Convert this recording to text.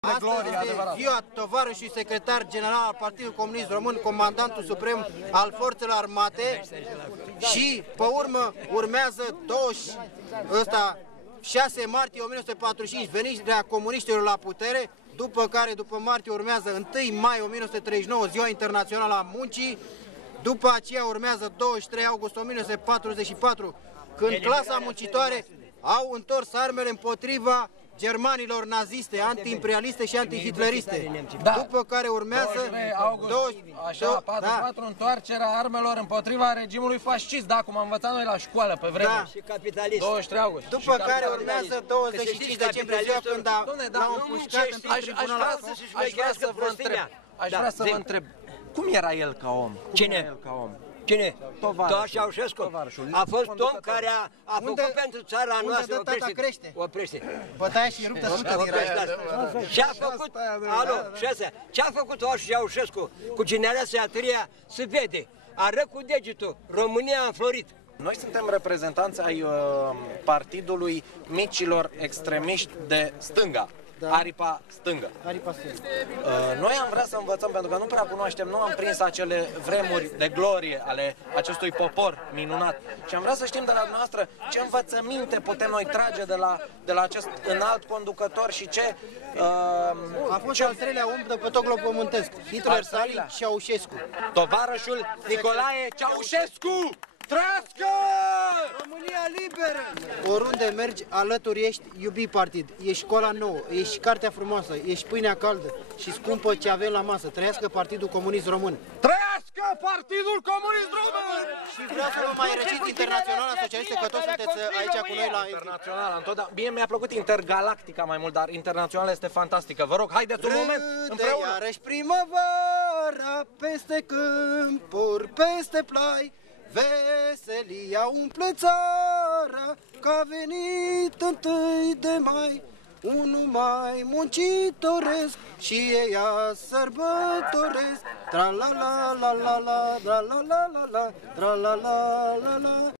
Astăzi este ziua tovarășului secretar general al Partidului Comunist Român, comandantul suprem al Forțelor Armate și pe urmă urmează 6 martie 1945, venirea comuniștilor la putere, după care, după martie, urmează 1 mai 1939, Ziua Internațională a Muncii, după aceea urmează 23 august 1944, când clasa muncitoare au întors armele împotriva germanilor naziste, anti-imperialiste și anti-hitleriste. Da. După care urmează 44, întoarcerea armelor împotriva regimului fascist, da, cum am învățat noi la școală pe vremea. Da. Și capitalist. 23 august. După care urmează 25 decembrie, ziua când l-au împușcat într-un tribunal. Aș vrea să vă întreb, cum era el ca om? Cine? Cine? Tovarășul. Ceaușescu. A fost om care a făcut pentru țara noastră. Unde tata crește? Oprește. Bătaia și ruptă sute din Ce a făcut? Alo, ce a făcut Ceaușescu cu generația a treia se vede. Ară cu degetul. România a înflorit. Noi suntem reprezentanți ai partidului micilor extremiști de stânga. Da. Aripa stângă. Aripa stângă. Noi am vrea să învățăm, pentru că nu prea cunoaștem, nu am prins acele vremuri de glorie ale acestui popor minunat. Și am vrea să știm de la noastră ce învățăminte putem noi trage de la acest înalt conducător și ce... a fost al treilea om de pe tot globul pământesc. Hitler, Stalin și Ceaușescu. Tovarășul Nicolae Ceaușescu! Trăiască! România liberă! Oriunde mergi, alături ești iubit partid. Ești școala nouă, ești cartea frumoasă, ești pâinea caldă și scumpă ce avem la masă. Trăiască Partidul Comunist Român! Trăiască Partidul Comunist Român! Și vreau să vă mai recit Internaționala Socialistă, că toți sunteți aici cu noi la... Internaționala, întotdeauna. Mie mi-a plăcut Intergalactica mai mult, dar Internaționala este fantastică. Vă rog, haideți un moment împreună! Iarăși primăvara, peste câmpuri, peste plai, veselia umple țara, că a venit 1 de mai. Unul mai muncitoresc și ei a sărbătoresc. Tra la la la la la, tra la la la la, tra la la la la.